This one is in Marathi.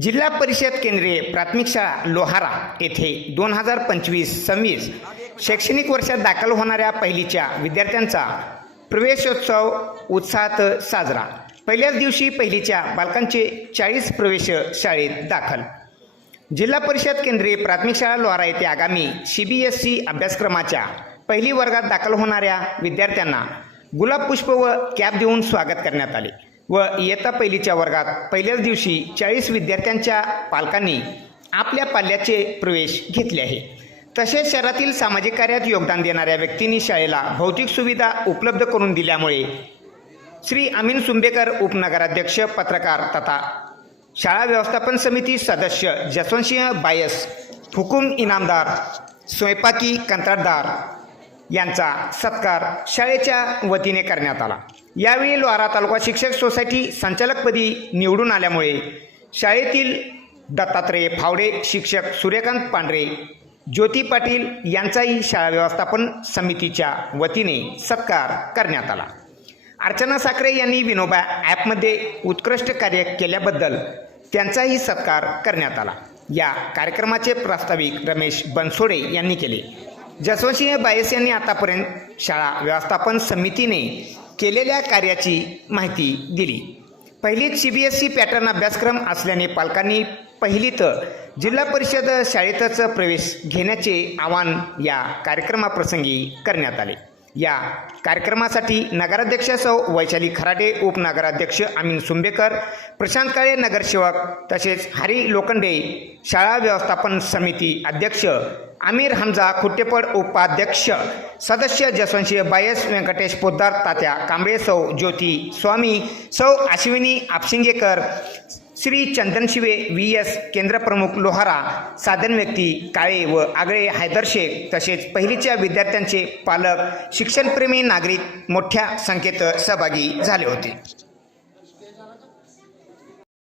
जिल्हा परिषद केंद्रीय प्राथमिक शाळा लोहारा येथे दोन हजार पंचवीस सव्वीस शैक्षणिक वर्षात दाखल होणाऱ्या पहिलीच्या विद्यार्थ्यांचा प्रवेशोत्सव उत्साहात साजरा. पहिल्याच दिवशी पहिलीच्या बालकांचे चाळीस प्रवेश शाळेत दाखल. जिल्हा परिषद केंद्रीय प्राथमिक शाळा लोहारा येथे आगामी सी बी एस सी अभ्यासक्रमाच्या पहिली वर्गात दाखल होणाऱ्या विद्यार्थ्यांना गुलाब पुष्प व कॅप देऊन स्वागत करण्यात आले. व इयत्ता पहिलीच्या वर्गात पहिल्याच दिवशी चाळीस विद्यार्थ्यांच्या पालकांनी आपल्या पाल्याचे प्रवेश घेतले आहे. तसेच शहरातील सामाजिक कार्यात योगदान देणाऱ्या व्यक्तींनी शाळेला भौतिक सुविधा उपलब्ध करून दिल्यामुळे श्री अमीन सुंबेकर उपनगराध्यक्ष पत्रकार तथा शाळा व्यवस्थापन समिती सदस्य जसवंतसिंह बायस हुकुम इनामदार स्वयंपाकी कंत्राटदार यांचा सत्कार शाळेच्या वतीने करण्यात आला. यावेळी लोहारा तालुका शिक्षक सोसायटी संचालकपदी निवडून आल्यामुळे शाळेतील दत्तात्रय फावडे शिक्षक सूर्यकांत पांढरे ज्योती पाटील यांचाही शाळा व्यवस्थापन समितीच्या वतीने सत्कार करण्यात आला. अर्चना साखरे यांनी विनोबा ॲपमध्ये उत्कृष्ट कार्य केल्याबद्दल त्यांचाही सत्कार करण्यात आला. या कार्यक्रमाचे प्रास्ताविक रमेश बनसोडे यांनी केले. जसवंतसिंह बायस यांनी आतापर्यंत शाळा व्यवस्थापन समितीने केलेल्या कार्याची माहिती दिली. पहिलीत C B S E pattern अभ्यासक्रम असल्याने पालकांनी पहिलीत जिल्हा परिषद शाळेतच प्रवेश घेण्याचे आवाहन या कार्यक्रमाप्रसंगी करण्यात आले. या कार्यक्रमासाठी नगराध्यक्ष सौ वैशाली खराडे उपनगराध्यक्ष अमीन सुंबेकर प्रशांत काळे नगरसेवक तसेच हरी लोखंडे शाळा व्यवस्थापन समिती अध्यक्ष आमिर हमजा खुट्टेपड उपाध्यक्ष सदस्य जसवंशी बायस व्यंकटेश पोद्दार तात्या कांबळे सौ ज्योती स्वामी सौ अश्विनी आपशिंगेकर श्री चंदनशिवे व्ही एस केंद्रप्रमुख लोहारा साधन व्यक्ती काळे व आगळे हैदर शेख तसेच पहिलीच्या विद्यार्थ्यांचे पालक शिक्षणप्रेमी नागरिक मोठ्या संख्येत सहभागी झाले होते.